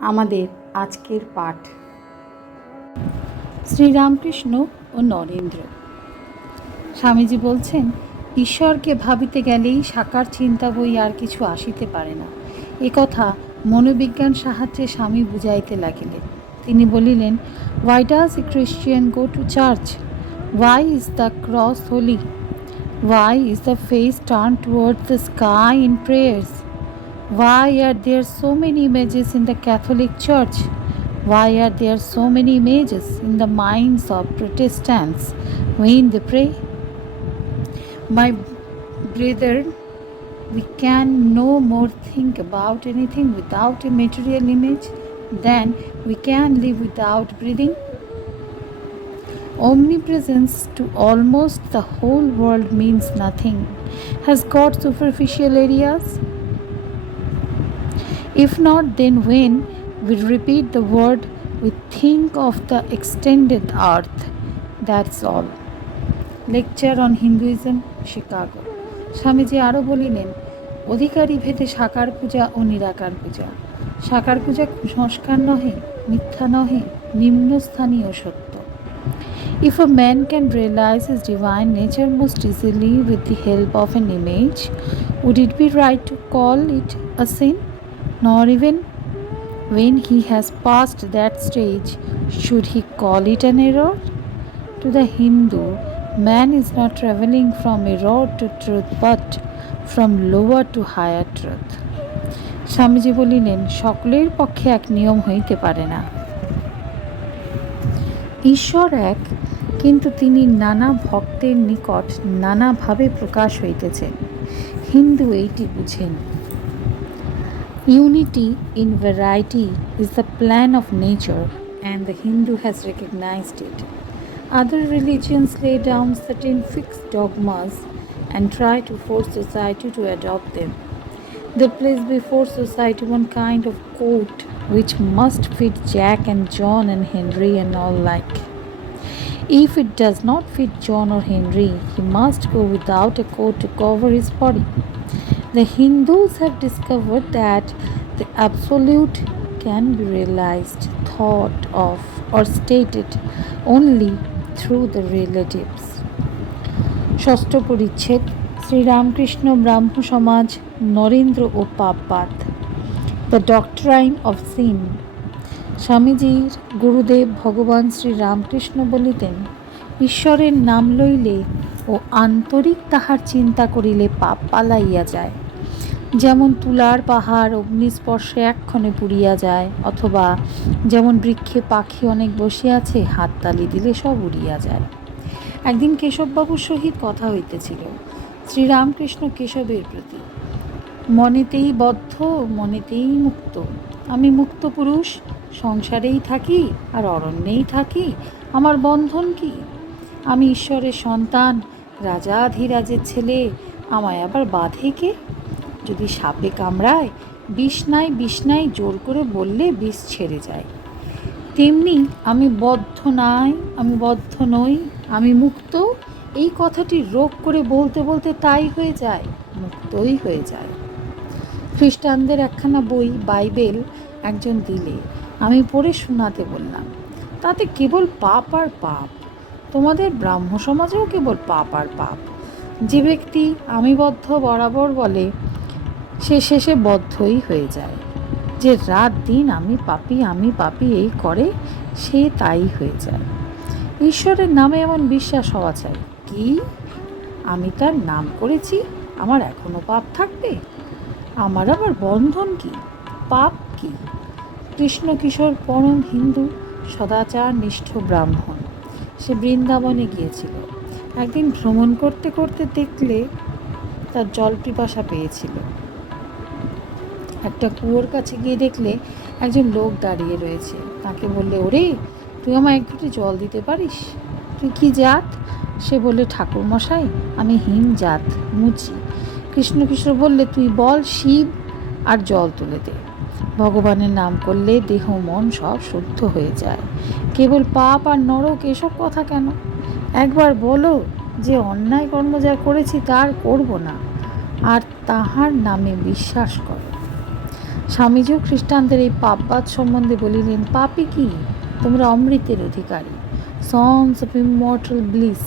আমাদের আজকের পাঠ। শ্রীরামকৃষ্ণ ও নরেন্দ্র। স্বামীজি বলছেন, ঈশ্বরকে ভাবিতে গেলেই সাকার চিন্তা বই আর কিছু আসিতে পারে না। এ কথা মনোবিজ্ঞান সাহায্যে স্বামী বুঝাইতে লাগিলেন। তিনি বলিলেন why does a Christian go to church why is the cross holy why is the face turn toward the sky in prayers Why are there so many images in the Catholic Church? Why are there so many images in the minds of Protestants when they pray? My brethren, we can no more think about anything without a material image than we can live without breathing. Omnipresence to almost the whole world means nothing. Has God superficial areas? If not, then when we repeat the word, we think of the extended earth. That's all. Lecture on Hinduism Chicago Swamiji আরও বলিলেন অধিকারী ভেদে সাকার পূজা ও নিরাকার পূজা সাকার পূজা কুসংস্কার নহে মিথ্যা নহে নিম্নস্থানীয় সত্য If a man can realize his divine nature most easily with the help of an image, would it be right to call it a sin? Nor even when he has passed that stage should he call it an error? To the Hindu, man is not traveling from error to truth but from lower to higher truth. Swamiji বলিলেন সকলের পক্ষে এক নিয়ম হইতে পারে না ঈশ্বর এক কিন্তু তিনি নানা ভক্তের নিকট নানাভাবে প্রকাশ হইতেছেন হিন্দু এইটি বুঝেন Unity in variety is the plan of nature, and the Hindu has recognized it. Other religions lay down certain fixed dogmas and try to force society to adopt them. They place before society one kind of coat which must fit Jack and John and Henry and all like. If it does not fit John or Henry, he must go without a coat to cover his body. The Hindus have discovered that the absolute can be realized, thought of, or stated only through the relatives. ষষ্ঠ পরিচ্ছেদ শ্রীরামকৃষ্ণ ব্রাহ্ম সমাজ নরেন্দ্র ও পাপবাদ the doctrine of sin স্বামীজির গুরুদেব ভগবান শ্রী রামকৃষ্ণ বলিতেন ঈশ্বরের নাম লইলে ও আন্তরিক তাহার চিন্তা করিলে পাপ পালাইয়া যায়। যেমন তুলার পাহাড় অগ্নিস্পর্শে এক্ষণে পুড়িয়া যায়, অথবা যেমন বৃক্ষে পাখি অনেক বসে আছে, হাততালি দিলে সব উড়িয়া যায়। একদিন কেশববাবুর সহিত কথা হইতেছিল, শ্রীরামকৃষ্ণ কেশবের প্রতি। মনেতেই বদ্ধ, মনেতেই মুক্ত। আমি মুক্ত পুরুষ, সংসারেই থাকি, আর অরণ্যেই থাকি, আমার বন্ধন কি? আমি ঈশ্বরের সন্তান রাজাধিরাজের ছেলে, আমায় আবার বাঁধে কে? যদি সাপে কামড়ায় বিষ নাই বিষ নাই জোর করে বললে বিষ ছেড়ে যায়। তেমনি আমি বদ্ধ নাই, আমি বদ্ধ নই, আমি মুক্ত। এই কথাটি রোগ করে বলতে বলতে তাই হয়ে যায়, মুক্তই হয়ে যায়। খ্রিস্টানদের একখানা বই, বাইবেল, একজন দিলে। আমি পড়ে শোনাতে বললাম, তাতে কেবল পাপ আর পাপ। তোমাদের ব্রাহ্ম সমাজেও কেবল পাপ আর পাপ। যে ব্যক্তি আমি বদ্ধ বরাবর বলে সে শেষে বদ্ধই হয়ে যায়। যে রাত দিন আমি পাপি আমি পাপি এই করে, সে তাই হয়ে যায়। ঈশ্বরের নামে এমন বিশ্বাস হওয়া চাই। কি? আমি তার নাম করেছি, আমার এখনও পাপ থাকবে? আমার আবার বন্ধন কি? পাপ কি? কৃষ্ণ কিশোর পরম হিন্দু, সদাচার নিষ্ঠ ব্রাহ্মণ। সে বৃন্দাবনে গিয়েছিল। একদিন ভ্রমণ করতে করতে দেখলে তার জল পিপাসা পেয়েছিল। একটা কুয়োর কাছে গিয়ে দেখলে একজন লোক দাঁড়িয়ে রয়েছে। তাকে বললে, ওরে, তুই আমায় এক ঘুটি জল দিতে পারিস? তুই কি জাত? সে বললে ঠাকুর মশাই আমি হিম জাত, মুচি। কৃষ্ণকৃষ্ণ বললে, তুই বল শিব আর জল তুলে দে। ভগবানের নাম করলে দেহ মন সব শুদ্ধ হয়ে যায়। কেবল পাপ আর নরক এসব কথা কেন? একবার বলো যে অন্যায় কর্ম যা করেছি তার করব না, আর তাহার নামে বিশ্বাস করো। স্বামীজিও খ্রিস্টানদের এই পাপবাদ সম্বন্ধে বলিলেন পাপি কি? তোমরা অমৃতের অধিকারী। সন্স অফ ইমর্টাল ব্লিস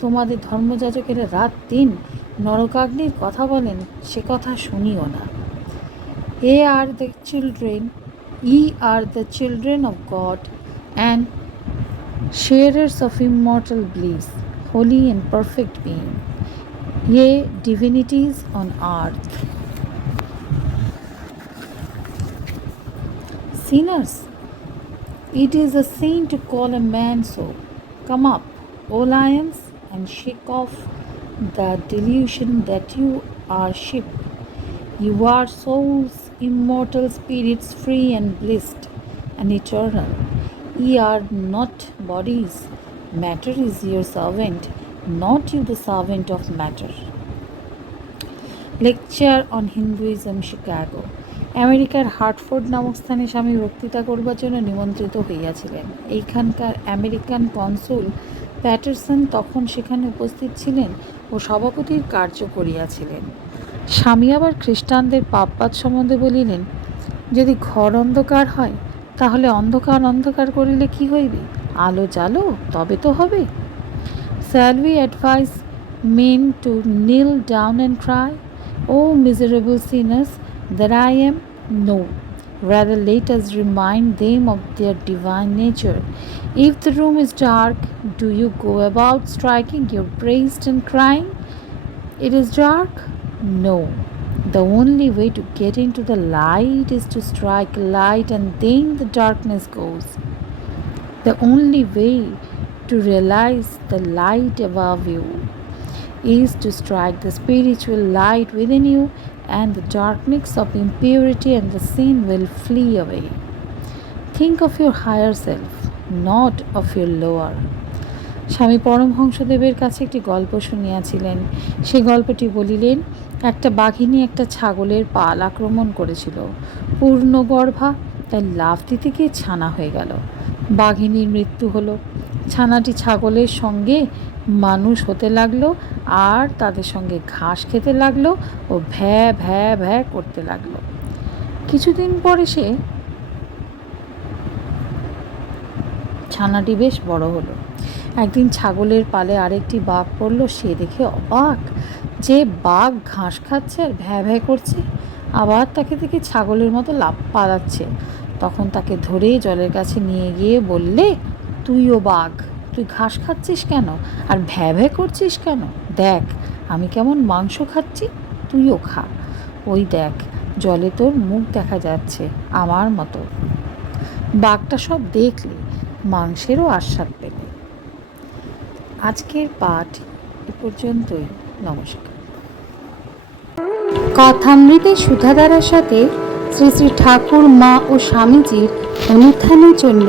তোমাদের ধর্মযাজকেরা রাত দিন নরকাগ্নির কথা বলেন সে কথা শুনিও না। Ye are the children ye are the children of God and sharers of immortal bliss holy and perfect being, ye divinities on earth. sinners. It is a sin to call a man so. Come up, O lions, and shake off the delusion that you are sheep. You are souls, immortal spirits, free and blessed and eternal. Ye are not bodies. Matter is your servant, not you the servant of matter. Lecture on Hinduism, Chicago. আমেরিকার Hartford নামক স্থানে স্বামী বক্তৃতা করবার জন্য নিমন্ত্রিত হইয়াছিলেন। এইখানকার আমেরিকান কনসুল প্যাটারসন তখন সেখানে উপস্থিত ছিলেন ও সভাপতির কার্য করিয়াছিলেন। স্বামী আবার খ্রিস্টানদের পাপবাদ সম্বন্ধে বলিলেন যদি ঘর অন্ধকার হয় তাহলে অন্ধকার অন্ধকার করিলে কি হইবে? আলো জ্বালো তবে তো হবে। we advise men to kneel down and cry, O miserable sinners, that I am? No. Rather, let us remind them of their divine nature. If the room is dark, do you go about striking your breast and crying, It is dark? No. The only way to get into the light is to strike light, and then the darkness goes. The only way to realize the light above you is to strike the spiritual light within you, and the darkness of impurity and the sin will flee away. Think of your higher self, not of your lower. স্বামী পরমহংসদেবের কাছে একটি গল্প শুনিয়াছিলেন সেই গল্পটি বলিলেন একটা বাঘিনী একটা ছাগলের পাল আক্রমণ করেছিল পূর্ণ গর্ভা তাই লাফ দিতে গিয়ে ছানা হয়ে গেল বাঘিনীর মৃত্যু হলো ছানাটি ছাগলের সঙ্গে মানুষ হতে লাগল আর তাদের সঙ্গে ঘাস খেতে লাগল ও ভ্যা ভ্যা ভ্যা করতে লাগল। কিছুদিন পরে সে ছানাটি বেশ বড় হলো। একদিন ছাগলের পালে আরেকটি বাঘ পড়ল, সে দেখে অবাক যে বাঘ ঘাস খাচ্ছে আর ভ্যা ভ্যা করছে। আবার তাকে দেখে ছাগলের মতো লাভ পালাচ্ছে তখন তাকে ধরে জলের কাছে নিয়ে গিয়ে বললে তুইও বাঘ। তুই ঘাস খাচ্ছিস কেন? আর ভ্যা ভ্যা করছিস কেন? দেখ, আমি কেমন মাংস খাচ্ছি, তুইও খা। ওই দেখ, জলে তোর মুখ দেখা যাচ্ছে, আমার মতো। বাঘটা সব দেখলে, মাংসেরও আস্বাদ পেলে। আজকের পাঠ এ পর্যন্তই, নমস্কার। কথামৃতে সুধাধারার সাথে শ্রী শ্রী ঠাকুর, মা ও স্বামীজির অনুত্থানের জন্য